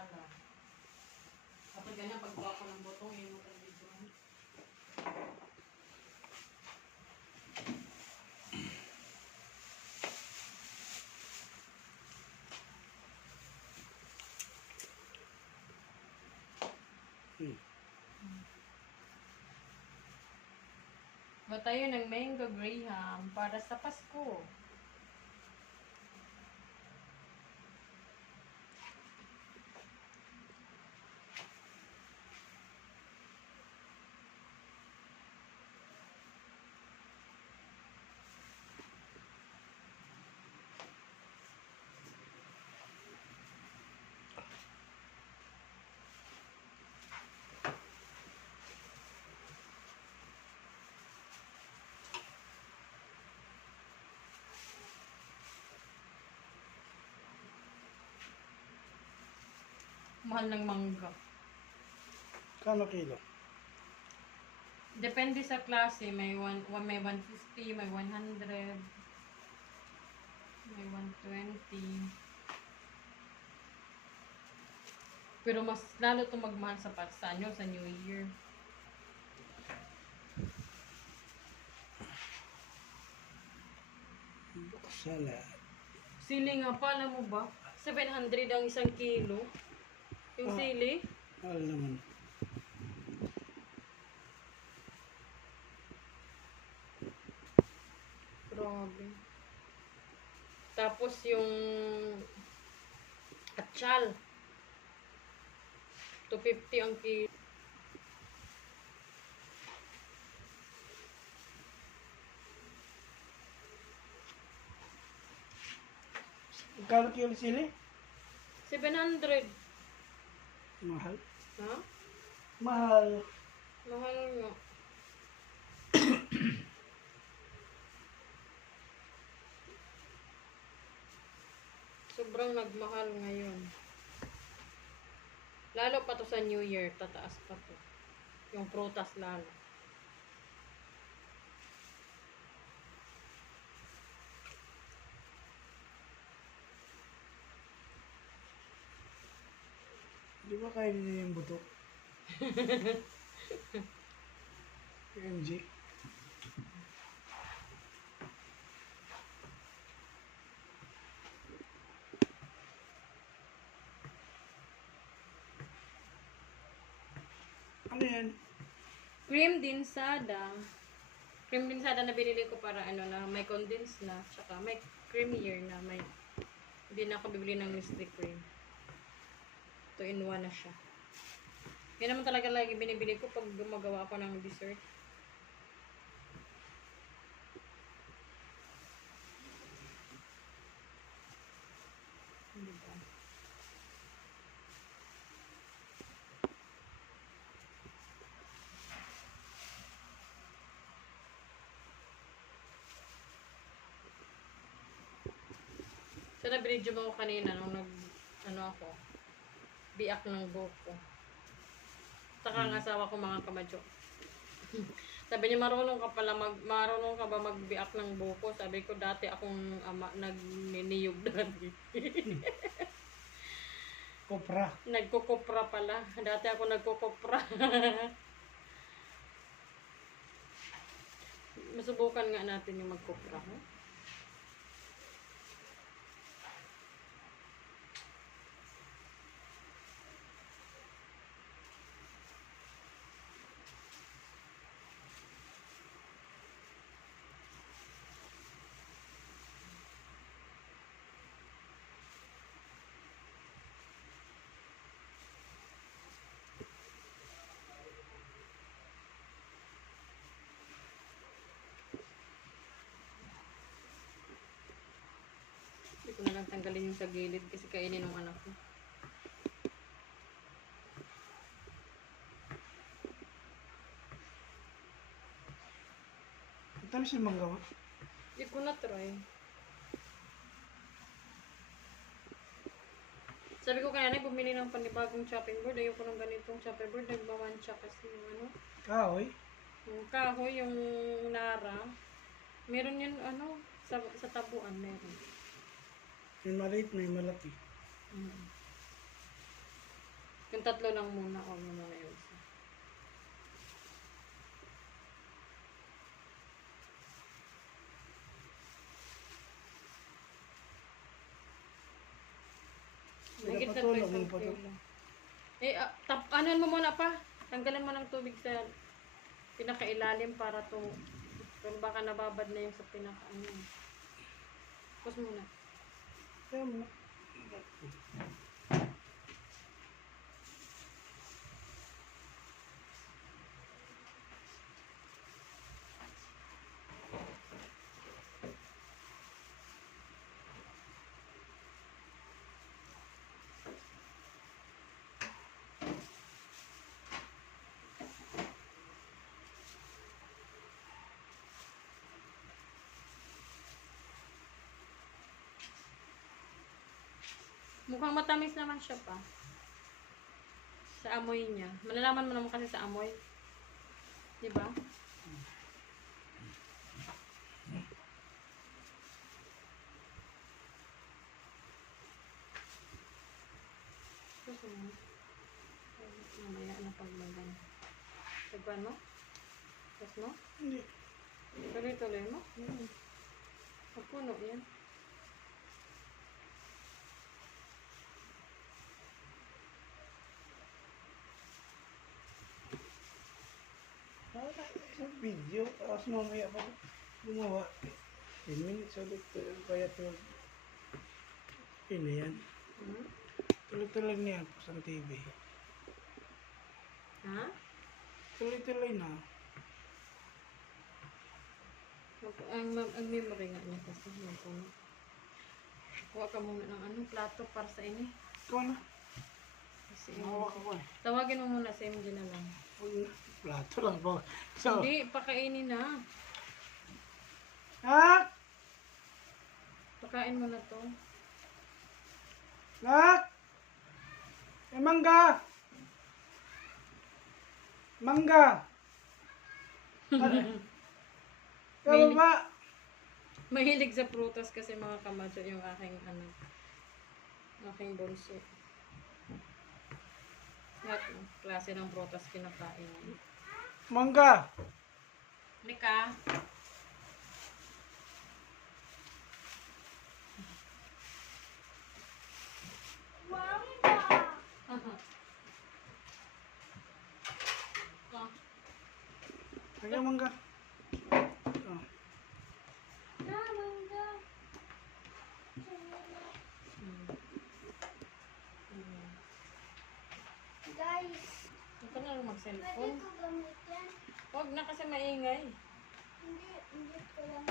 sala. Kapag ganyan, pagkuha ko ng botong, yun mo video. Ba tayo ng mango graham para sa Pasko. Mahal ng mangga. Kano kilo? Depende sa klase. May 150, may 100, may 120. Pero mas lalo to magmahal sa Paksanyo sa New Year. Salad. Sili nga pa, alam mo ba? 700 ang isang kilo. Yung sili. Mahal naman. Grabe. Tapos yung atchal. 250 ang kilo. Kano kilo sili? 700. Mahal. Ha? Mahal. Mahal nga. Sobrang nagmahal ngayon. Lalo pa to sa New Year, tataas pa to. Yung prutas lalo. Di ba kaya nila yung buto? MG. Ano yan? Cream dinsada. Cream dinsada na binili ko para ano na may condensed na. Tsaka may creamier na may. Hindi na ako bibili ng Nestle cream. 2 in 1 na siya. Yan naman talaga lagi binibili ko pag gumagawa ako ng dessert. Diba? So, na-video mo ko kanina nung ako, biak ng buko. Saka ang asawa ko mga kamadyo. Sabi niya, marunong ka ba magbiak ng buko? Sabi ko, dati akong ama, nagniniyog dati. Kopra. Nagkukupra pala. Dati ako nagkukupra. Masubukan nga natin yung magkupra. Huh? Hindi ko na lang tanggalin yung sa gilid kasi kainin ng anak ko. Tamis yung mangga mo? Hindi ko na try. Sabi ko kaya na bumili ng panibagong chopping board. Ayoko ng ganitong chopping board. Nagbawansya kasi yung ano. Kahoy? Yung kahoy, yung nara. Meron yun sa tabuan meron. May maliit, may malaki. Yung tatlo lang muna. O, muna na yung isa. Wala Higit pa na to, pa lagyan isang pa to. kilo. Anuan mo muna pa. Tanggalan mo ng tubig sa pinakailalim para to. Kung baka nababad na yung sa pinaka ano. Pus muna. Kaya mo. Mukhang matamis naman siya pa. Sa amoy niya. Malalaman mo naman kasi sa amoy. Diba? Susunod. Mamaya na pag magana. Tagpan mo? Tapos mo? Hindi. Tuloy-tuloy mo? Puno yan. Isang video, tapos mamaya pa gumawa. 10 minutes ulit. Kaya to. Yun na yan. Hmm? Tuloy-tuloy na yan po sa TV. Ha? Tuloy-tuloy na. Ang memory nga niya kasi yung puno. Kuha ka muna ng anong plato para sa ini. Ikaw na. Kasi, Mahawak ako eh. tawagin mo muna sa MJ na lang. Huwag na. Plato lang po. So, Hindi, pakainin na. Nak! Pakain mo na to. Nak! May mangga! Mangga! Kaya ba? Mahilig sa prutas kasi mga kamadyo yung aking anak. Aking bunso. Lahat ng klase ng prutas kinakain. Mangga! Lika. Kaya mangga. Oh. Guys, Ito na lang pwede mag-cellphone. ko gamitin? Huwag na kasi maingay. Hindi ko lang.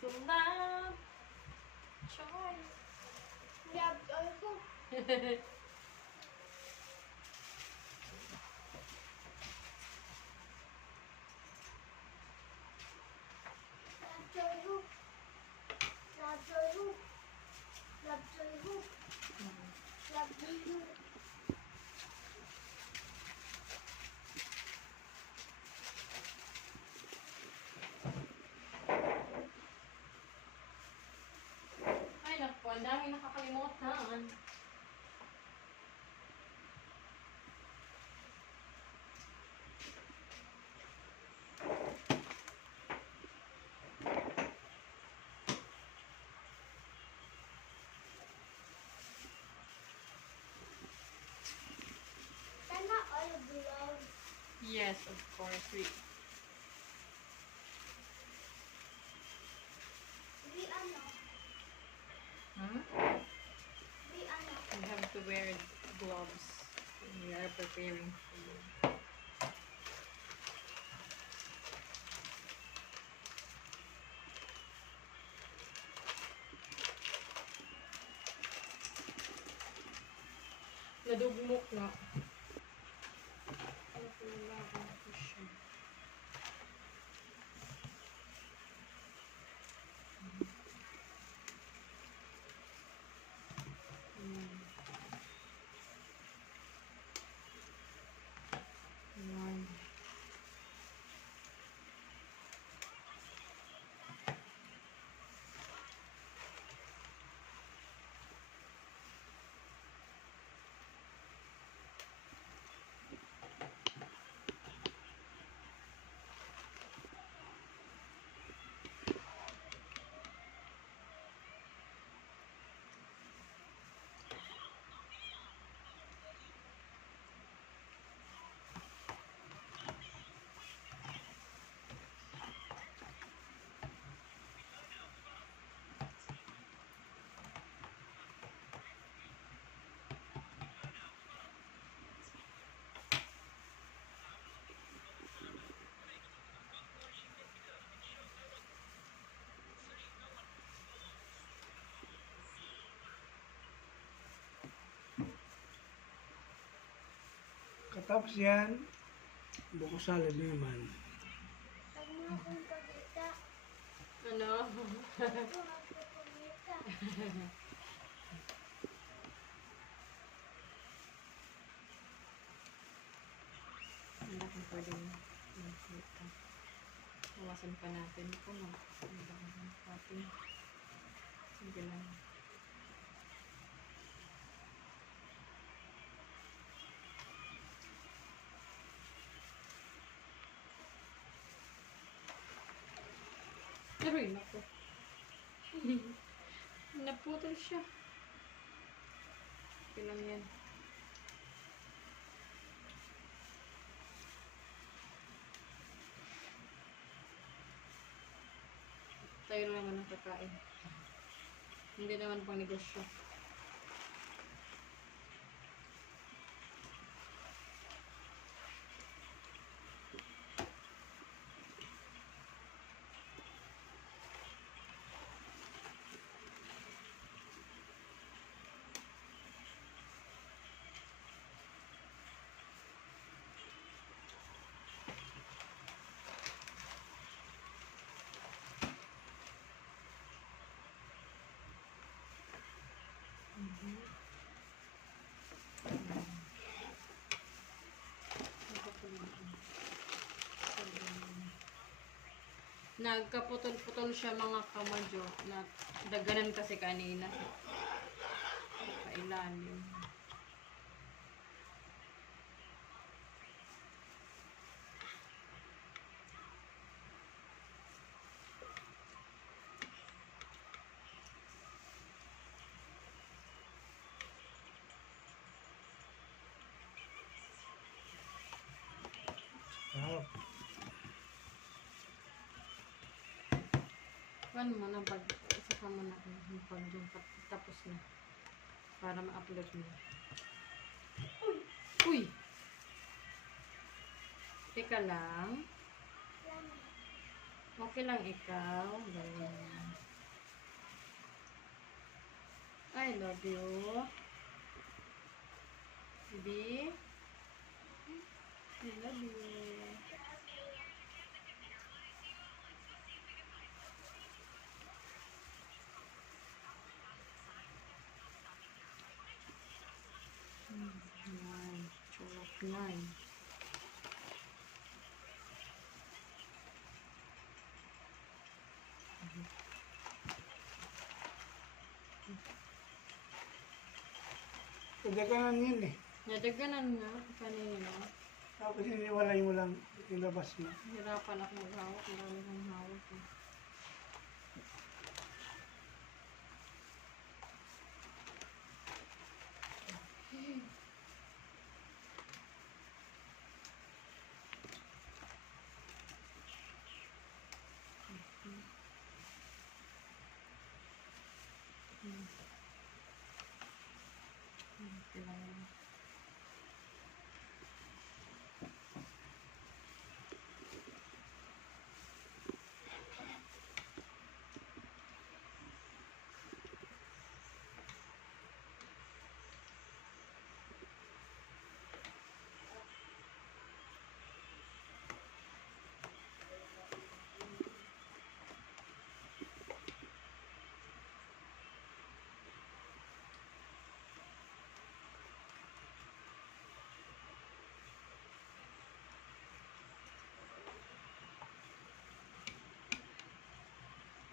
Sulap. Choy. Lab, ko. Ay, naku. Ang dami nakakalimutan. Sana all gloves. Yes, of course. We Di ano? hmm? Di ano? We have to wear gloves when we are preparing food. Nadugmok na. Pagkatapos yan, buko salad na naman. Pag mo akong pagkita, Ano? ako magpapagkita. Hindi kung pwedeng magkita. Bawasan pa natin ito. Magkita natin. Sige lang. Aray, naku. Naputol siya. Okay lang yan. Tayo na naman ang kakain. Hindi naman pang negosyo. Nagkaputol-putol siya mga kamadyo. Daganan kasi kanina. Kailalim. Sarap. Ano mo na pag saka mo na pag yung tapos na para ma-upload mo. Uy! Teka lang. Okay lang ikaw. Ganyan. I love you. Baby. I love you. Yan. Chulok yan. Kadaganan yun eh. Nadaganan nga kanina. Tapos iniwalay mo lang, ilabas mo. Hirapan ako maghawak. Marami kang hawak. Eh. Kailangan